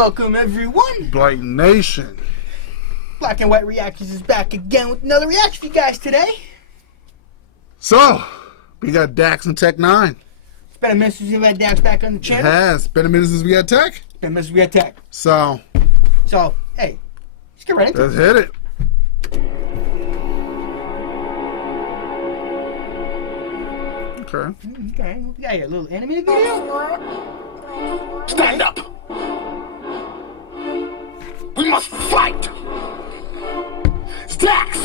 Welcome everyone. Blite Nation. Black and White Reactions is back again with another reaction for you guys today. So, we got Dax and N9ne. It's been a minute since we've had Dax back on the channel. It has. Been a minute since we got Tech. It's been a minute since we had Tech. So, hey, let's get right into it. Let's hit it. Okay. Okay, we got here a little animated video. Stand up! We must fight! Stacks!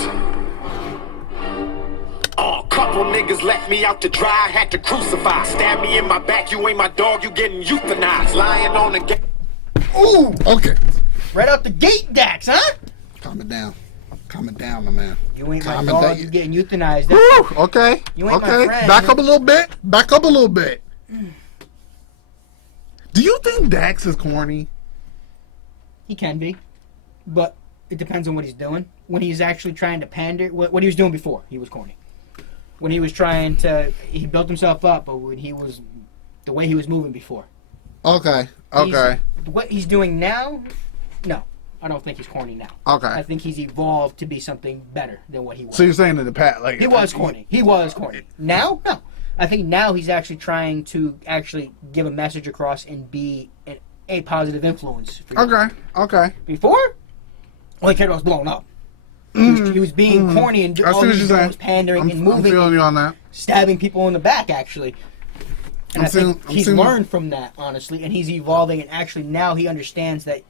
Oh, couple niggas left me out to dry, had to crucify. Stab me in my back, you ain't my dog, you getting euthanized. Lying on the gate. Ooh! Okay. Right out the gate, Dax, huh? Calm it down. Calm it down, my man. You ain't my dog, you getting euthanized. Woo! Okay. You ain't okay. my friend. Back up a little bit. Back up a little bit. Do you think Dax is corny? He can be, but it depends on what he's doing. When he's actually trying to pander, what he was doing before, he was corny. When he was trying to, he built himself up, but when he was, the way he was moving before. Okay. Okay. What he's doing now, no, I don't think he's corny now. Okay. I think he's evolved to be something better than what he was. So you're saying in the past, like he was corny. He was corny. Now, no. I think now he's actually trying to actually give a message across and be a positive influence. For you. Okay. Okay. Before, all he cared about was blowing up. He was being corny and all he was doing was pandering and moving. I'm feeling you on that. Stabbing people in the back, actually. And I think he's learned from that, honestly, and he's evolving, and actually now he understands that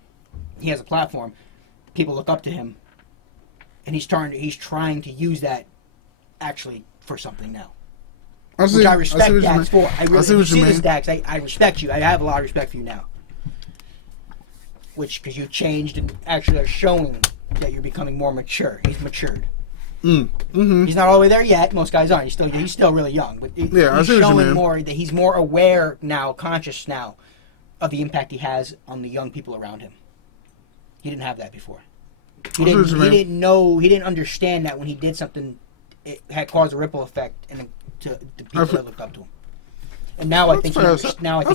he has a platform. People look up to him, and he's trying to use that actually for something now. Which I respect Dax for. I really see this, Dax. I respect you. I have a lot of respect for you now. Because you've changed and actually are showing that you're becoming more mature. He's matured. He's not all the way there yet. Most guys aren't. He's still really young. But he's showing more that he's more aware now, conscious now, of the impact he has on the young people around him. He didn't have that before. He didn't know. He didn't understand that when he did something, it had caused a ripple effect and to the people that looked up to him. And now I think that's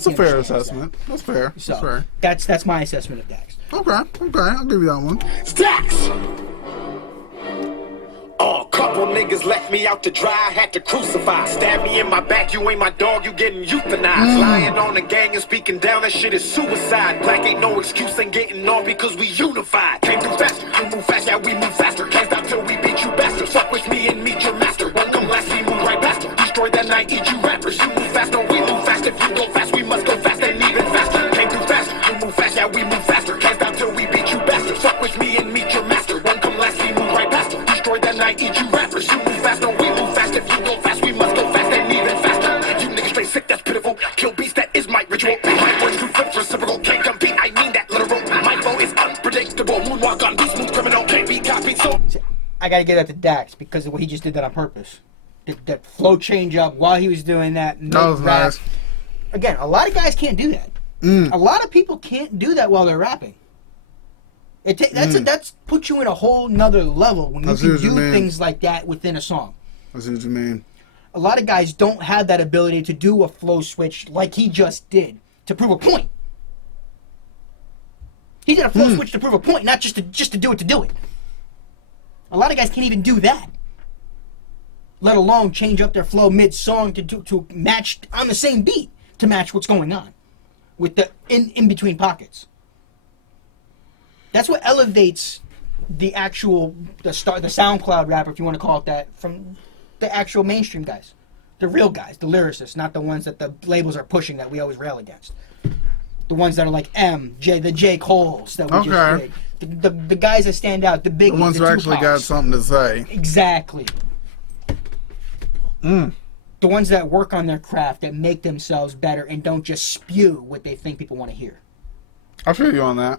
a fair assessment. That's fair. So that's my assessment of Dax. Okay. Okay. I'll give you that one. Stacks! Oh, couple niggas left me out to dry, had to crucify. Stab me in my back, you ain't my dog, you getting euthanized. Lying on the gang and speaking down, that shit is suicide. Black ain't no excuse, ain't getting on because we unified. Came through faster, you move fast, yeah we move faster. Can't stop till we beat you bastards. Fuck with me and meet your master. Won't come last, we move right past her. Destroy that night, eat you rappers. You move fast, or we move fast. If you go fast, we must go fast and even faster. Came through faster, you move fast, yeah we move faster. Can't stop till we beat you bastards. Fuck with me and meet your master. Won't come last, we move right past her. Destroy that night, eat you rappers. You move fast, or we move fast. If you go fast, we must go fast and even faster. You niggas straight sick, that's pitiful. Kill beast, that is my ritual. My words, true flips, reciprocal. Can't compete, I mean that literal. My flow is unpredictable. Moonwalk on beat, smooth criminal. Can't be copied, so I gotta get that to Dax because of what he just did that on purpose. That flow change up while he was doing that. That was nice. Again, a lot of guys can't do that. A lot of people can't do that while they're rapping. That's puts you in a whole nother level when you can do things like that within a song. I see what you mean. A lot of guys don't have that ability to do a flow switch like he just did to prove a point. He did a flow switch to prove a point, not just to do it to do it. A lot of guys can't even do that. Let alone change up their flow mid-song to match on the same beat to match what's going on with the in between pockets. That's what elevates the SoundCloud rapper, if you want to call it that, from the actual mainstream guys, the real guys, the lyricists, not the ones that the labels are pushing that we always rail against. The ones that are like the J. Coles that we just did. The guys that stand out, the big ones who actually got something to say. Exactly. The ones that work on their craft, that make themselves better and don't just spew what they think people want to hear. I feel you on that.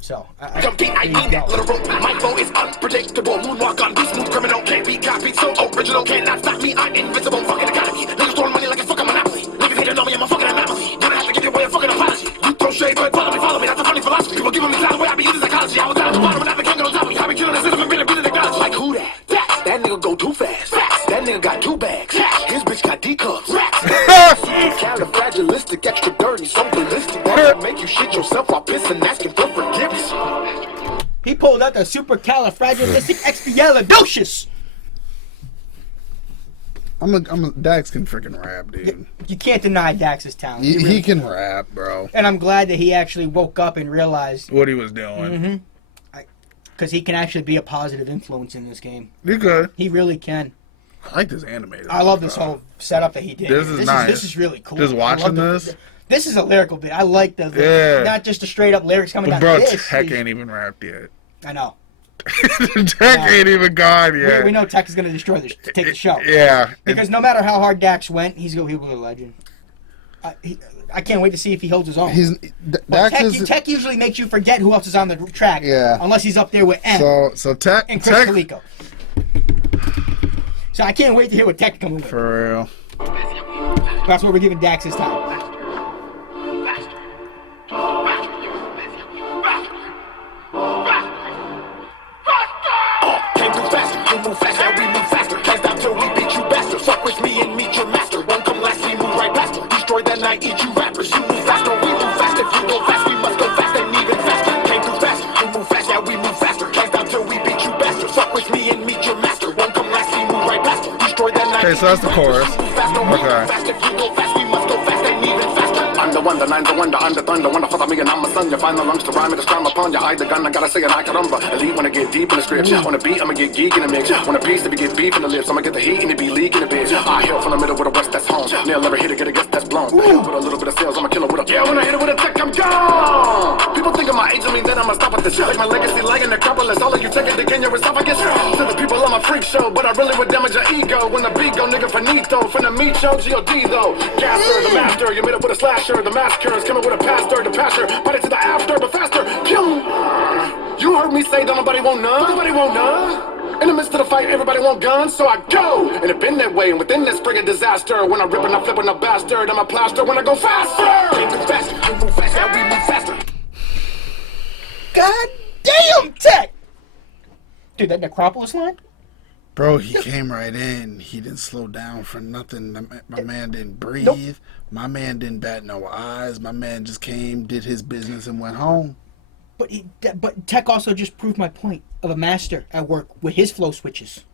So, compete, I mean that literal. My flow is unpredictable. Moonwalk on beat, smooth criminal. Can't be copied, so original. Cannot stop me, I'm invincible. Fucking economy. Niggas throwing money like a fucking monopoly. Niggas hating on me, I'm a fucking anomaly. You don't have to give your boy a fucking apology. You throw shade, but follow me. That's a funny philosophy. People giving me time the way I be using psychology. I was down at the bottom and now they can't get on top of me. I be killing the system and beating technology. Like who that? That nigga go too fast. That nigga got two bags. His bitch got D cups. Califragilistic, extra dirty, so ballistic. That'll make you shit yourself while pissing, asking for forgiveness. He pulled out the supercalifragilisticexpialidocious. Dax can freaking rap, dude. You can't deny Dax's talent. He can rap, bro. And I'm glad that he actually woke up and realized what he was doing. Because he can actually be a positive influence in this game. He could. He really can. I like this animated. I love this whole setup that he did. This is nice. This is really cool. Just watching this. This is a lyrical bit. I like the not just the straight up lyrics coming down. Bro, this Tech ain't even rapped yet. I know. Tech ain't even gone yet. We know Tech is going to take the show. Yeah. Because no matter how hard Dax went, he'll be a legend. I can't wait to see if he holds his own. Tech usually makes you forget who else is on the track. Yeah. Unless he's up there with M. So Tech and Chris Calico. So I can't wait to hear what Tech comes with. For real. That's what we're giving Dax this time. Move fast, now we move faster. Can't stop till we beat you bastard. Fuck with me and meet your master. Don't come last, we move right past her. Destroy that night, eat you rappers. You move faster, we move fast. If you go fast, we must go fast and even faster. Can't do faster, you move fast, now we move faster. Can't stop till we beat you bastard. Fuck with me and meet your master. Won't come last, we move right past her. Destroy that night. Okay, so that's the chorus. Okay. If you go fast, we must go fast and even faster. I'm the one, the nine, the wonder, I'm the thunder. Wonder for me and I'm a son. You find the lungs to rhyme and to strong upon you. I the gun, I gotta say it, I caramba. Elite when I get deep in the scripts. On a beat, I'ma get geek in the mix. On a piece, to be get beef in the lips. I'ma get the heat and it be leaking a bit. I hail from the middle with a west that's home. Nail every hit to get a guess that's blown. With a little bit of sales, I'ma kill it with a. Yeah, when I hit it with a tech, I'm gone. People think of my age, I mean that I'ma stop with this. Like my legacy, like an Acropolis. All of you take it to your esophagus. To the people, I'm a freak show, but I really would damage your ego. When the beat go, nigga, finito. From the meat show, G.O.D. though. Gasser, the master, you made it with a slasher. The massacre is coming with a pastor, the pasture. Bite it to the after, but faster. Pew! You heard me say that nobody want none. Nobody want none. In the midst of the fight, everybody want guns, so I go. And it been that way, and within this spring of disaster. When I rip and I flip and a bastard, I'm a plaster when I go faster. Can't move faster, you move fast, now we move faster. God damn, Tech! Dude, that Necropolis line? Bro, he came right in. He didn't slow down for nothing. My man didn't breathe. Nope. My man didn't bat no eyes. My man just came, did his business, and went home. But Tech also just proved my point of a master at work with his flow switches.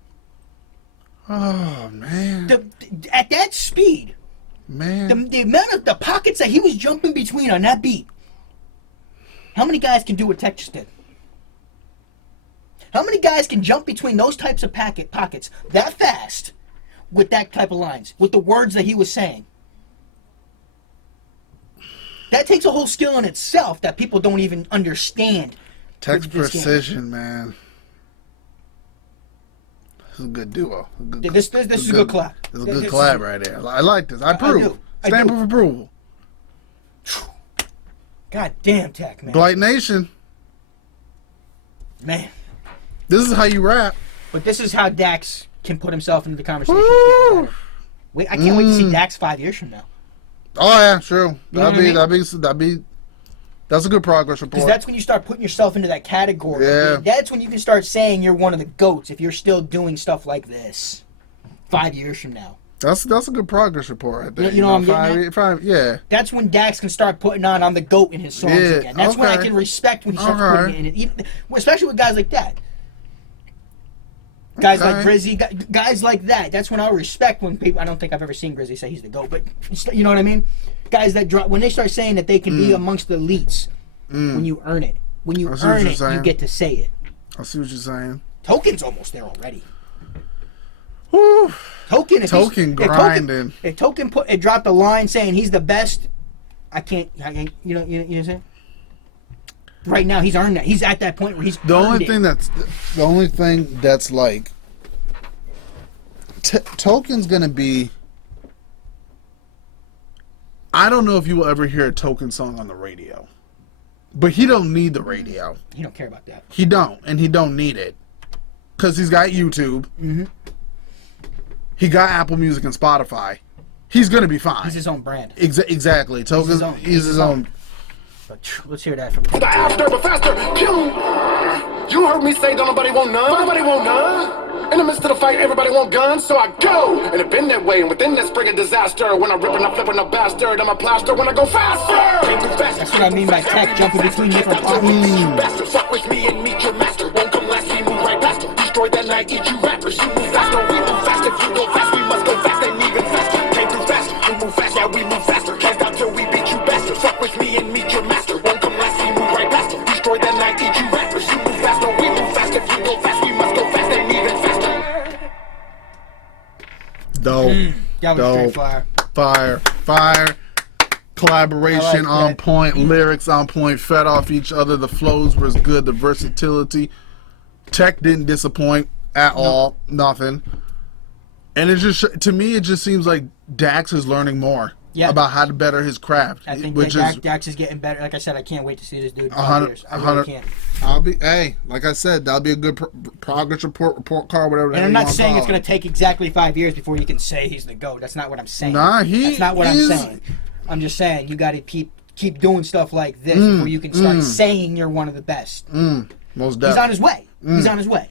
Oh, man. At that speed, man, the amount of the pockets that he was jumping between on that beat. How many guys can do what Tech just did? How many guys can jump between those types of pockets that fast with that type of lines, with the words that he was saying? That takes a whole skill in itself that people don't even understand. Tech's precision, man. This is a good duo. This is a good collab. This is a good collab right there. I like this. I approve. Stamp of approval. God damn, Tech, man. Blite Nation. Man. This is how you rap. But this is how Dax can put himself into the conversation. Wait, I can't wait to see Dax 5 years from now. Oh yeah, true. That'd be. That's a good progress report. Because that's when you start putting yourself into that category. Yeah. That's when you can start saying you're one of the GOATs if you're still doing stuff like this 5 years from now. That's a good progress report right there. You know what I'm getting at? Yeah. That's when Dax can start putting on "I'm the GOAT" in his songs again. That's when I can respect when he starts putting it in it, especially with guys like that. Guys like Grizzy, guys like that. That's when I'll respect when people. I don't think I've ever seen Grizzy say he's the GOAT, but you know what I mean. Guys that drop when they start saying that they can be amongst the elites. When you earn it, when you earn it, you get to say it. I see what you're saying. Token's almost there already. Woo. Token grinding. If Token dropped a line saying he's the best, I can't. You know what I'm saying? Right now, he's earned that. He's at that point where he's the only thing that's like Token's gonna be. I don't know if you will ever hear a Token song on the radio, but he don't need the radio. He don't care about that. He don't need it, cause he's got YouTube. Mm-hmm. He got Apple Music and Spotify. He's gonna be fine. He's his own brand. Exactly. Token's he's his own. Let's hear that from him. The after, but faster. Pew! You heard me say that nobody want none. Nobody want none. In the midst of the fight, everybody want guns, so I go. And it been that way, and within that spring of disaster, when I'm ripping, I'm flipping a bastard, I'm a plaster when I go faster. Came through fast. That's what I mean by tech jumping between different parts. Bastard, fuck with me and meet your master. Won't come last, we move right past her. Destroy that night, eat you rappers. You move fast, no, we move fast. If you go fast, we must go fast, and even faster. Came through fast, you move fast, yeah, we move faster. Hands down till we beat you bastard. Fuck with me and meet your master. Won't come last, we move right past her. Destroy that night, eat you rappers. You move fast, no, we move fast. If you go fast, we must go fast, and even faster. Dope. That was straight fire. Fire. Collaboration I like on that. point, lyrics on point, fed off each other. The flows was good, the versatility. Tech didn't disappoint at all, nothing. And it just, to me, it just seems like Dax is learning more about how to better his craft. I think which that is Dax is getting better. Like I said, I can't wait to see this dude in 5 years. I really can't. like I said, that'll be a good progress report card, whatever. And I'm not saying it's going to take exactly 5 years before you can say he's the GOAT. That's not what I'm saying. Nah, That's not what I'm saying. I'm just saying you got to keep doing stuff like this before you can start saying you're one of the best. Most definitely. He's on his way. He's on his way.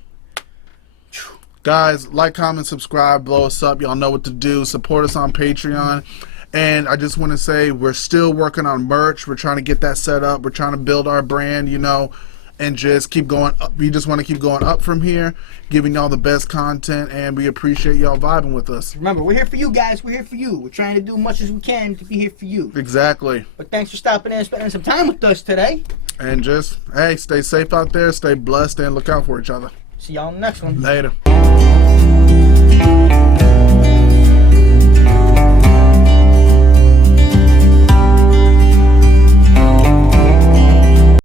Guys, like, comment, subscribe, blow us up. Y'all know what to do. Support us on Patreon. And I just want to say we're still working on merch. We're trying to get that set up. We're trying to build our brand, and just keep going up. We just want to keep going up from here, giving y'all the best content, and we appreciate y'all vibing with us. Remember, we're here for you guys. We're here for you. We're trying to do as much as we can to be here for you. Exactly. But thanks for stopping in and spending some time with us today. And just, hey, stay safe out there, stay blessed, and look out for each other. See y'all in the next one. Later.